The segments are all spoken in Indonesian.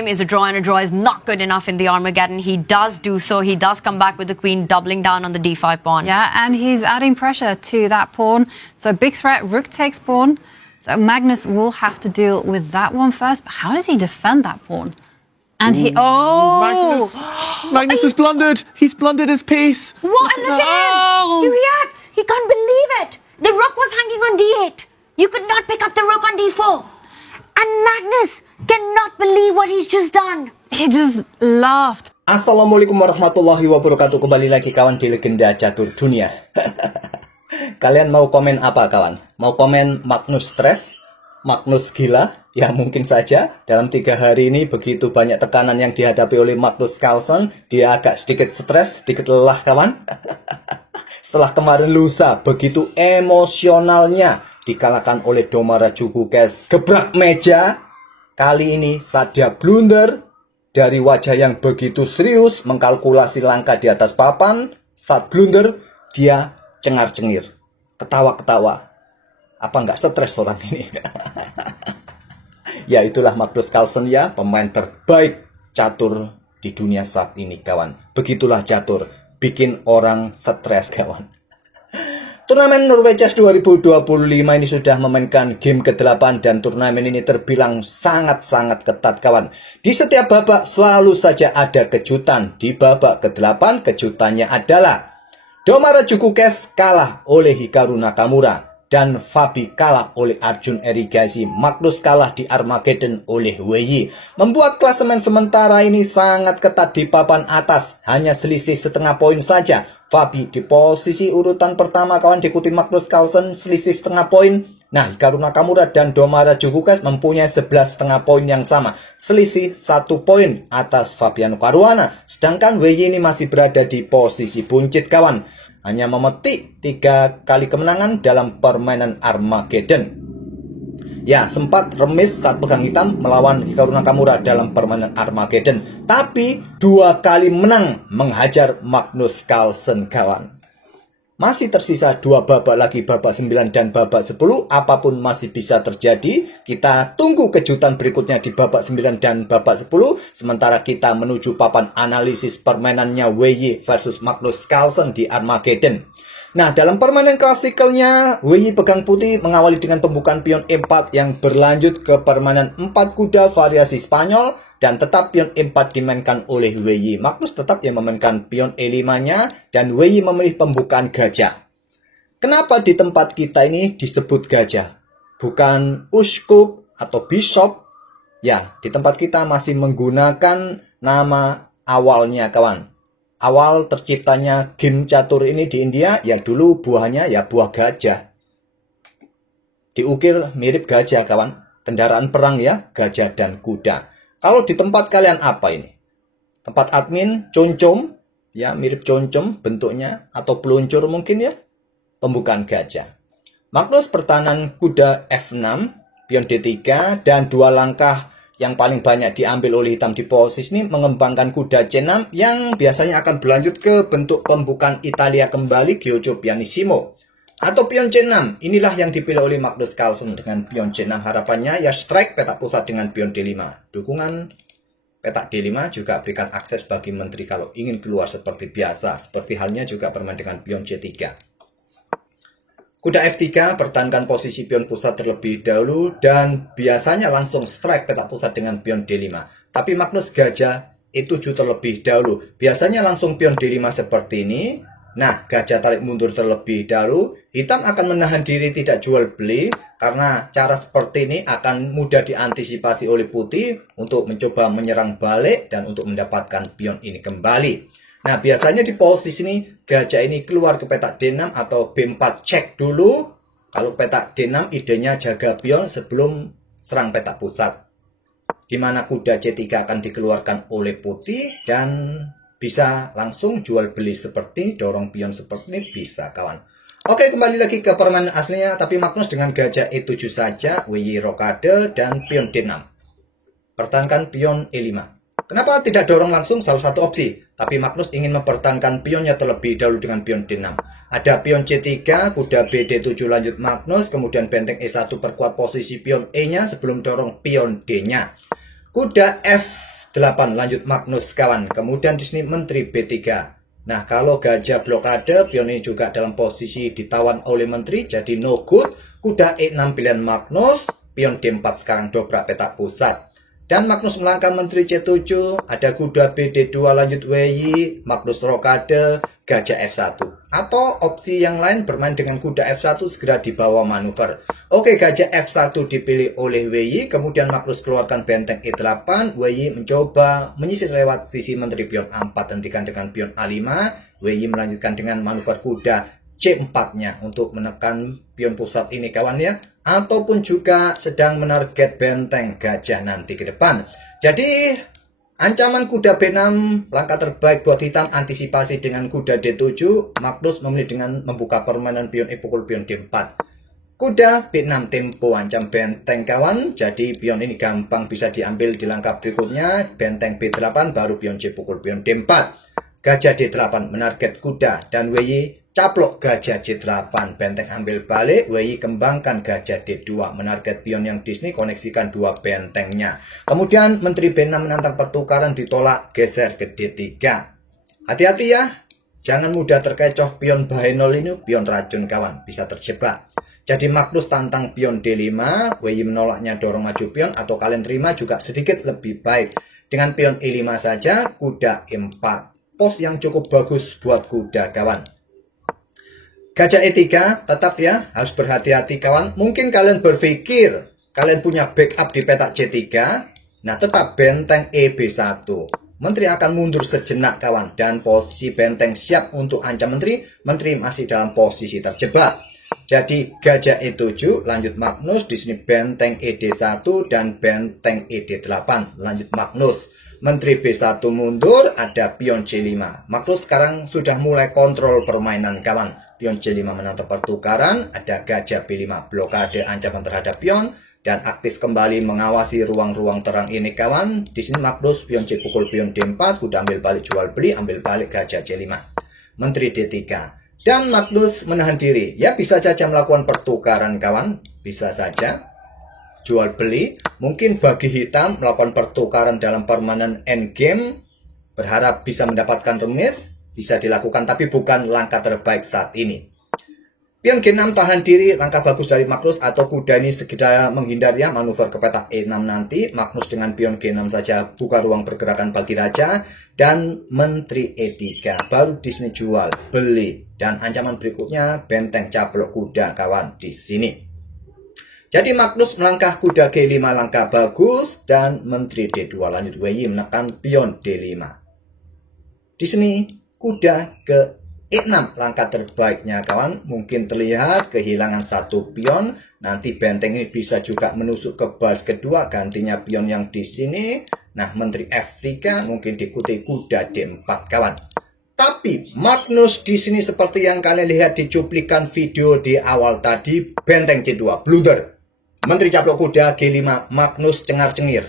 Is a draw, and a draw is not good enough in the Armageddon. He does do so. He does come back with the queen, doubling down on the d5 pawn. Yeah, and he's adding pressure to that pawn. So big threat, rook takes pawn. So Magnus will have to deal with that one first. But how does he defend that pawn? And Magnus has blundered. He's blundered his piece. What? And look at him. He reacts. He can't believe it. The rook was hanging on d8. You could not pick up the rook on d4. And Magnus cannot believe what he's just done. He just laughed. Assalamualaikum warahmatullahi wabarakatuh. Kembali lagi kawan di Legenda Catur Dunia. Kalian mau komen apa kawan? Mau komen Magnus stres? Magnus gila? Ya mungkin saja. Dalam 3 hari ini begitu banyak tekanan yang dihadapi oleh Magnus Carlsen. Dia agak sedikit stres, sedikit lelah kawan. Setelah kemarin lusa begitu emosionalnya dikalahkan oleh Domara Jukukes, gebrak meja. Kali ini saat dia blunder dari wajah yang begitu serius mengkalkulasi langkah di atas papan, saat blunder dia cengar-cengir, ketawa-ketawa. Apa nggak stres orang ini? Ya itulah Magnus Carlsen ya, pemain terbaik catur di dunia saat ini kawan. Begitulah catur, bikin orang stres kawan. Turnamen Norwegian 2025 ini sudah memainkan game ke-8 dan turnamen ini terbilang sangat-sangat ketat kawan. Di setiap babak selalu saja ada kejutan. Di babak ke-8 kejutannya adalah Domara Jukukes kalah oleh Hikaru Nakamura dan Fabi kalah oleh Arjun Erigaisi. Magnus kalah di Armageddon oleh Weyi. Membuat klasemen sementara ini sangat ketat di papan atas. Hanya selisih setengah poin saja. Fabi di posisi urutan pertama kawan, diikuti Magnus Carlsen selisih setengah poin. Nah, Hikaru Nakamura dan Domara Jukukes mempunyai 11,5 poin yang sama. Selisih 1 poin atas Fabiano Caruana. Sedangkan Weyi ini masih berada di posisi buncit kawan. Hanya memetik 3 kali kemenangan dalam permainan Armageddon. Ya, sempat remis saat pegang hitam melawan Hikaru Nakamura dalam permainan Armageddon. Tapi 2 kali menang menghajar Magnus Carlsen kawan. Masih tersisa 2 babak lagi, babak 9 dan babak 10. Apapun masih bisa terjadi. Kita tunggu kejutan berikutnya di babak 9 dan babak 10. Sementara kita menuju papan analisis permainannya Weyi versus Magnus Carlsen di Armageddon. Nah, dalam permainan klasikalnya, Weyi pegang putih mengawali dengan pembukaan pion E4 yang berlanjut ke permainan 4 kuda variasi Spanyol dan tetap pion E4 dimainkan oleh Weyi. Magnus tetap yang memainkan pion E5-nya dan Weyi memilih pembukaan gajah. Kenapa di tempat kita ini disebut gajah? Bukan uskup atau bishop? Ya, di tempat kita masih menggunakan nama awalnya kawan. Awal terciptanya game catur ini di India, yang dulu buahnya ya buah gajah. Diukir mirip gajah kawan. Kendaraan perang ya, gajah dan kuda. Kalau di tempat kalian apa ini? Tempat admin, concom, ya mirip concom bentuknya. Atau peluncur mungkin ya. Pembukaan gajah. Magnus pertahanan kuda F6, pion D3, dan 2 langkah yang paling banyak diambil oleh hitam di posisi ini mengembangkan kuda C6 yang biasanya akan berlanjut ke bentuk pembukaan Italia kembali Giojo Pianissimo atau pion C6. Inilah yang dipilih oleh Magnus Carlsen dengan pion C6. Harapannya ya strike petak pusat dengan pion D5. Dukungan petak D5 juga berikan akses bagi menteri kalau ingin keluar seperti biasa. Seperti halnya juga bermain dengan pion C3. Kuda F3 pertahankan posisi pion pusat terlebih dahulu dan biasanya langsung strike petak pusat dengan pion D5. Tapi Magnus gajah E7 terlebih dahulu. Biasanya langsung pion D5 seperti ini. Nah, gajah tarik mundur terlebih dahulu. Hitam akan menahan diri tidak jual beli karena cara seperti ini akan mudah diantisipasi oleh putih untuk mencoba menyerang balik dan untuk mendapatkan pion ini kembali. Nah, biasanya di posisi ini, gajah ini keluar ke petak D6 atau B4 cek dulu. Kalau petak D6, idenya jaga pion sebelum serang petak pusat. Di mana kuda C3 akan dikeluarkan oleh putih dan bisa langsung jual beli seperti ini, dorong pion seperti ini, bisa kawan. Oke, kembali lagi ke permainan aslinya, tapi Magnus dengan gajah E7 saja, Weyi rokade, dan pion D6. Pertahankan pion E5. Kenapa tidak dorong langsung? Salah satu opsi. Tapi Magnus ingin mempertahankan pionnya terlebih dahulu dengan pion D6. Ada pion C3, kuda BD7 lanjut Magnus, kemudian benteng E1 perkuat posisi pion E-nya sebelum dorong pion D-nya. Kuda F 8 lanjut Magnus kawan. Kemudian di sini menteri B3. Nah, kalau gajah blokade, pion ini juga dalam posisi ditawan oleh menteri, jadi no good. Kuda E6 pilihan Magnus, pion D4 sekarang dobrak petak pusat. Dan Magnus melangkah menteri C7, ada kuda BD2 lanjut WY, Magnus rokade, gajah F1. Atau opsi yang lain bermain dengan kuda F1 segera dibawa manuver. Oke, gajah F1 dipilih oleh WY, kemudian Magnus keluarkan benteng E8, WY mencoba menyisir lewat sisi menteri pion A4, hentikan dengan pion A5, WY melanjutkan dengan manuver kuda C4-nya untuk menekan pion pusat ini kawan ya. Ataupun juga sedang menarget benteng gajah nanti ke depan. Jadi ancaman kuda B6 langkah terbaik buat hitam, antisipasi dengan kuda D7. Magnus memilih dengan membuka permainan pion E pukul pion D4. Kuda B6 tempo ancam benteng kawan. Jadi pion ini gampang bisa diambil di langkah berikutnya. Benteng B8 baru pion C pukul pion D4. Gajah D8 menarget kuda dan WY caplok gajah C8, benteng ambil balik, WY kembangkan gajah D2, menarget pion yang di sini, koneksikan dua bentengnya. Kemudian menteri B6 menantang pertukaran, ditolak, geser ke D3. Hati-hati ya, jangan mudah terkecoh pion bahenol ini, pion racun kawan, bisa terjebak. Jadi Magnus tantang pion D5, WY menolaknya, dorong maju pion, atau kalian terima juga sedikit lebih baik. Dengan pion E5 saja, kuda E4. Pos yang cukup bagus buat kuda kawan. Gajah E3 tetap ya, harus berhati-hati kawan. Mungkin kalian berpikir kalian punya backup di petak C3. Nah, tetap benteng EB1. Menteri akan mundur sejenak kawan, dan posisi benteng siap untuk ancam menteri. Menteri masih dalam posisi terjebak. Jadi gajah E7 lanjut Magnus, di sini benteng ED1 dan benteng ED8 lanjut Magnus. Menteri B1 mundur, ada pion C5. Magnus sekarang sudah mulai kontrol permainan kawan. Pion C5 menantang pertukaran, ada gajah B5 blokade ancaman terhadap pion, dan aktif kembali mengawasi ruang-ruang terang ini kawan. Di sini Magnus pion C pukul pion D4, kuda ambil balik jual beli, ambil balik gajah C5. Menteri D3. Dan Magnus menahan diri. Ya, bisa saja melakukan pertukaran kawan, bisa saja. Jual beli, mungkin bagi hitam melakukan pertukaran dalam permainan endgame, berharap bisa mendapatkan remis, bisa dilakukan, tapi bukan langkah terbaik saat ini. Pion G6 tahan diri, langkah bagus dari Magnus, atau kuda ini segera menghindar ya, manuver ke petak E6 nanti. Magnus dengan pion G6 saja buka ruang pergerakan bagi raja, dan menteri E3, baru di sini jual beli, dan ancaman berikutnya benteng caplok kuda kawan di sini. Jadi Magnus melangkah kuda G5, langkah bagus, dan menteri D2 lanjut WY menekan pion D5. Di sini kuda ke E6, langkah terbaiknya kawan. Mungkin terlihat kehilangan satu pion. Nanti benteng ini bisa juga menusuk ke baris kedua, gantinya pion yang di sini. Nah, menteri F3 mungkin diikuti kuda D4 kawan. Tapi Magnus di sini seperti yang kalian lihat di cuplikan video di awal tadi, benteng C2 blunder. Menteri caplok kuda G5, Magnus cengar-cengir.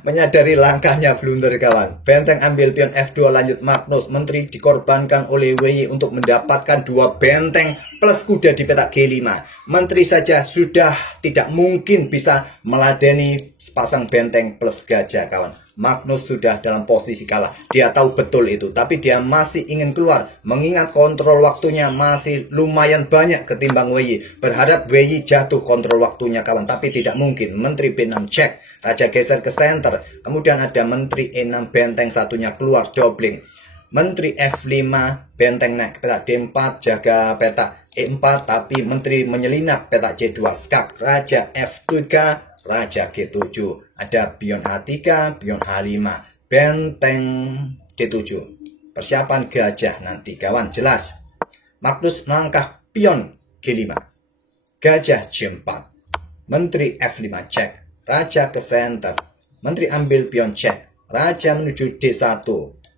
Menyadari langkahnya blunder kawan. Benteng ambil pion F2 lanjut Magnus. Menteri dikorbankan oleh WY untuk mendapatkan dua benteng plus kuda di petak G5. Menteri saja sudah tidak mungkin bisa meladeni sepasang benteng plus gajah kawan. Magnus sudah dalam posisi kalah. Dia tahu betul itu, tapi dia masih ingin keluar. Mengingat kontrol waktunya masih lumayan banyak ketimbang WY. Berharap WY jatuh kontrol waktunya kawan, tapi tidak mungkin. Menteri B6 cek, raja geser ke center. Kemudian ada menteri E6, benteng satunya keluar doubling. Menteri F5, benteng naik ke petak D4, jaga petak E4, tapi menteri menyelinap petak C2 skak. Raja F3, raja G7, ada pion H3, pion H5, benteng D7. Persiapan gajah nanti kawan, jelas. Magnus melangkah pion G5, gajah G4, menteri F5 cek, raja ke center, menteri ambil pion cek, raja menuju D1,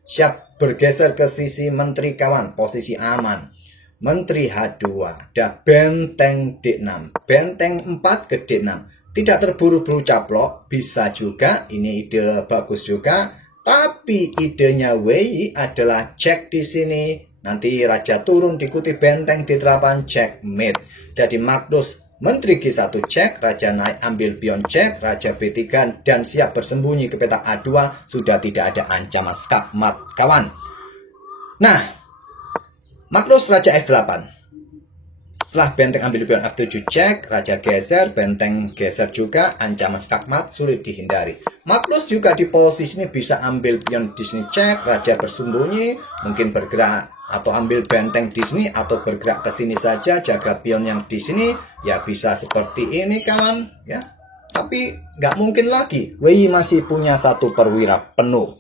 siap bergeser ke sisi menteri kawan, posisi aman. Menteri H2, ada benteng D6, benteng 4 ke D6. Tidak terburu-buru caplok, bisa juga, ini ide bagus juga. Tapi idenya WY adalah cek di sini. Nanti raja turun diikuti benteng D8, checkmate. Jadi Magnus Menteri G1 cek, Raja naik ambil pion cek, Raja B3 dan siap bersembunyi ke petak A2. Sudah tidak ada ancaman skakmat, kawan. Nah, Magnus Raja F8. Setelah benteng ambil pion F7 cek, Raja geser, benteng geser juga, ancaman skakmat sulit dihindari. Magnus juga di posisi ini bisa ambil pion di sini cek, Raja bersembunyi, mungkin bergerak atau ambil benteng di sini atau bergerak ke sini saja, jaga pion yang di sini, ya bisa seperti ini kawan, ya. Tapi nggak mungkin lagi, Wei masih punya satu perwira penuh,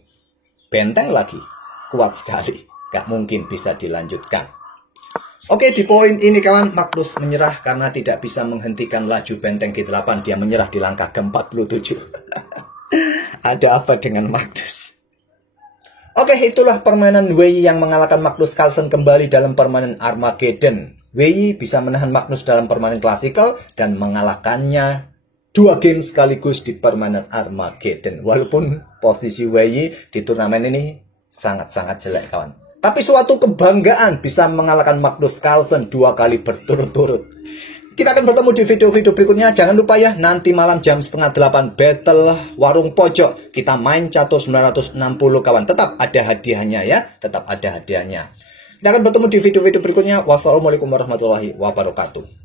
benteng lagi, kuat sekali, nggak mungkin bisa dilanjutkan. Oke, di poin ini kawan, Magnus menyerah karena tidak bisa menghentikan laju benteng G8. Dia menyerah di langkah ke-47. Ada apa dengan Magnus? Oke, itulah permainan Wei yang mengalahkan Magnus Carlsen kembali dalam permainan Armageddon. Wei bisa menahan Magnus dalam permainan klasikal dan mengalahkannya 2 game sekaligus di permainan Armageddon. Walaupun posisi Wei di turnamen ini sangat-sangat jelek kawan. Tapi suatu kebanggaan bisa mengalahkan Magnus Carlsen 2 kali berturut-turut. Kita akan bertemu di video-video berikutnya. Jangan lupa ya, nanti malam jam 7:30 battle warung pojok. Kita main catur 960 kawan. Tetap ada hadiahnya ya. Tetap ada hadiahnya. Kita akan bertemu di video-video berikutnya. Wassalamualaikum warahmatullahi wabarakatuh.